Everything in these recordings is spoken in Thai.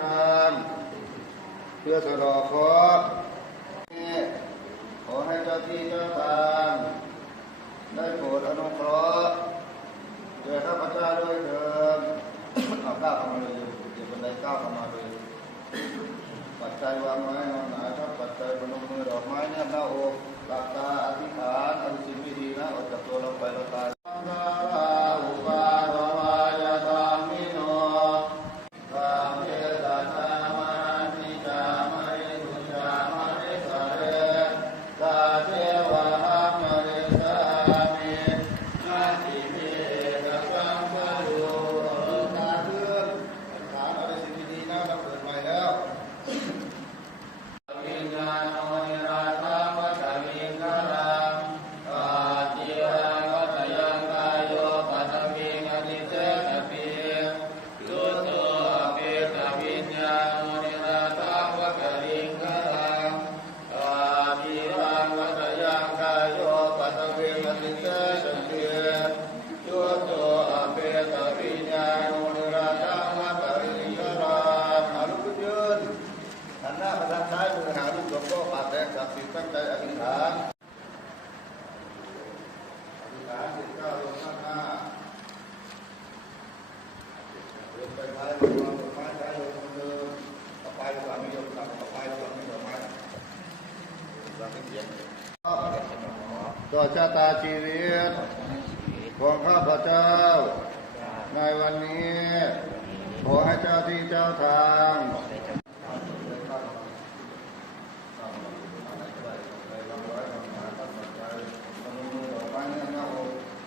ทางเพื่อสะดอกเคราะห์ขอให้เจ้าที่เจ้าทางได้โปรดอนุเคราะห์แก่ข้าพเจ้าด้วยเถิดเอาก้าวเข้ามาเลยเดี๋ยวบันไดก้าวเข้ามาเลยปัจจัยวางไว้นอนหงายครับปัจจัยพนมมือดอกไม้เนี่ยหน้าอกหลับตาอธิษฐานเอาสิ่งไม่ดีนะออกจากตัวเราไปเราตายตั้งใจอธิษฐานสิบเก้าลงข้างหน้าเดินไปท้ายลงมาต้นไม้ท้ายลงมาเดินต่อไปดีกว่าไม่ยอมกลับต่อไปดีกว่าไม่ยอมมาเราไม่เสียงต่อชะตาชีวิตของข้าพเจ้าในวันนี้ขอให้เจ้าที่เจ้าทาง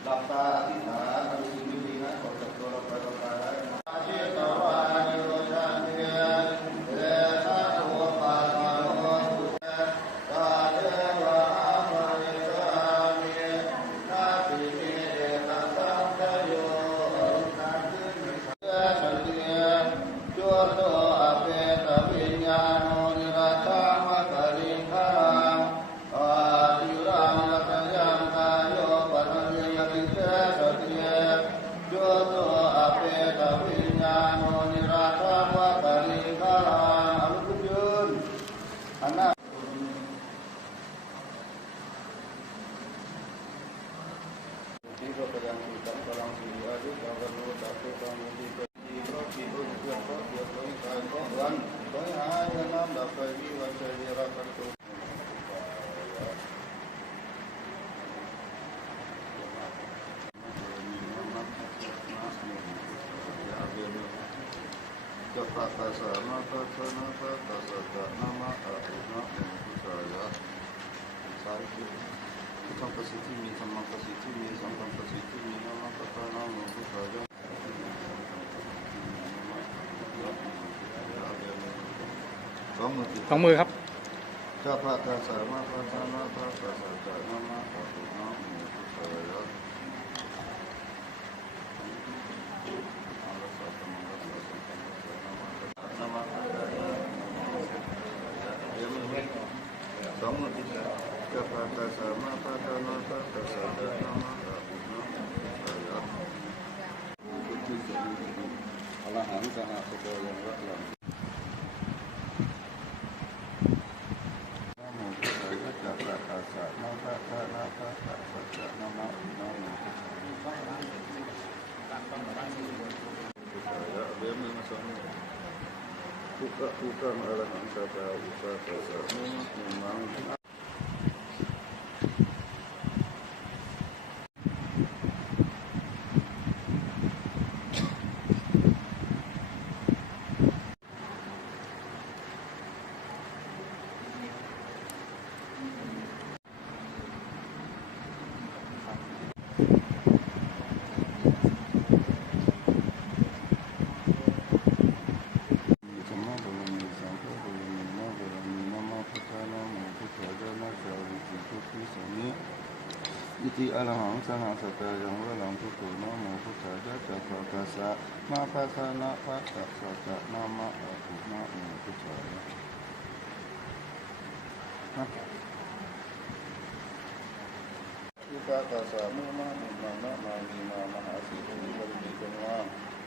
หลับตาอธิษฐานเอาสิ่งดีๆนั้นออกจากตัวเราไปเราตายแล้วอาชีพต่อไปโรชาเทียนเดชะโอปาทานโอตุเตตาเทวะอาภริสามินาติมิเอตัสสังขโยนาติมิเตสันเตียจุโตอเปตวิญญาโนนิรัตตังวะกลิงคังอาทิรังลัตยังกายโยปัตติยติเตสัตเยจุโตอเปตวิญญาโนนิรัตตังวะกลิงคังอนุปยุนอันนั้นที่เราพยายามที่จะพลังสิ่งอายุการบรรลุจากตัวตนที่เป็นที่เพราะที่รู้เพื่อนเพราะเกิดโดยการเพราะวันโดยหายน้ำดับไปวิวัชเยรักันตุจะปะตาสามาตาสนาตาตาสัจจะนามาอะอุณะโมพุทธายะสาธุพุทธังประสิทธิมีธัมมังประสิทธิมีสังฆังประสิทธิมีนามาปะตานะโมพุทธายะสองมือครับจะปะตาสามาตาสนาตาตาสัจจะนามาอะอุณะโมพุทธายะสองมือที่จะปะตาสามาตาสนาตาตาสัจจะนามาอะอุณะโมพุทธายะอะระหังสหะโตยังวะลังนะโมพุทธายะจะปะตาสามาตาสนาตาตาสัจจะนามาอะอุณะโมพุทธายะเบี้ยมือมาสองมือทุกข์ทุกข์อรหังสัจจะอุปาทสะมุมังอิติอะระหังสหสัตตายังวะลังพุทโธนะโมพุทธายะจะปะตาสะมาปะทานะปะตะสัจจะนะมะอะอุนะโมพุทธายะอุปาทสะมุมา